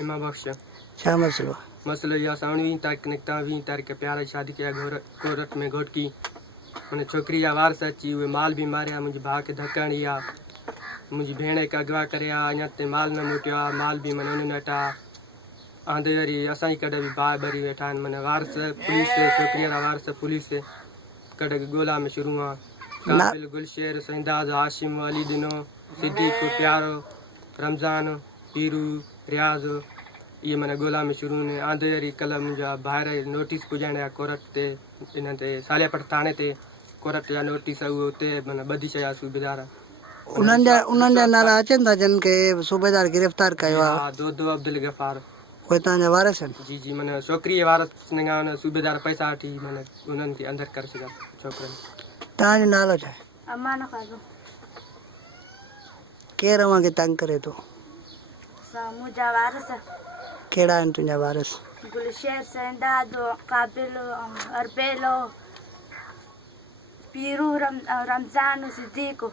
इमाम बख्श छा मसलो मसलो इहो असां 19 तारीख़ निकिता 20 तारीख़ प्यार जी शादी कया कोरट में घोटकी माना छोकिरी जा वारस अची उहे माल बि मारिया मुंहिंजे भाउ खे धक हणी आहे मुंहिंजी भेण खे अगवा करे आहे अञा ताईं माल न मोटियो आहे माल बि माना उन्हनि वटि आहे आंधे वरी असांजी कॾहिं बि भाउ भरी वेठा आहिनि माना वारस पुलिस छोकिरीअ जा वारस पुलिस कॾहिं ॻोल्हा में शुरू आहे काबिल गुलशेर सैंदाज हाशिम अली दिनो सिद्दीक प्यारो रमज़ान पीरू रियाज़ ये माना ॻोल्हा में शुरू ने आंधे वरी कल्ह मुंहिंजा ॿाहिरि नोटिस पुॼाइण जा कोरट ते इन ते सालियापट थाणे ते कोरट जा नोटिस उहे उते माना ॿधी चया सूबेदार उन्हनि जा नाला अचनि था जिन खे सूबेदार गिरफ़्तार कयो आहे हा दोदो अब्दुल गफ़ार उहे तव्हांजा वारस आहिनि जी जी माना छोकिरीअ वारस खां सूबेदार पैसा वठी माना उन्हनि खे अंदरि करे सघिया छोकिरनि तव्हांजो नालो छा आहे अमान खानो केरु अव्हांखे तंग करे थो मुंहिंजा वारस कहिड़ा आहिनि तुंहिंजा वारस गुलशेर सैंदादो काबिल अरबेलो पीरू रमज़ान सिद्दीक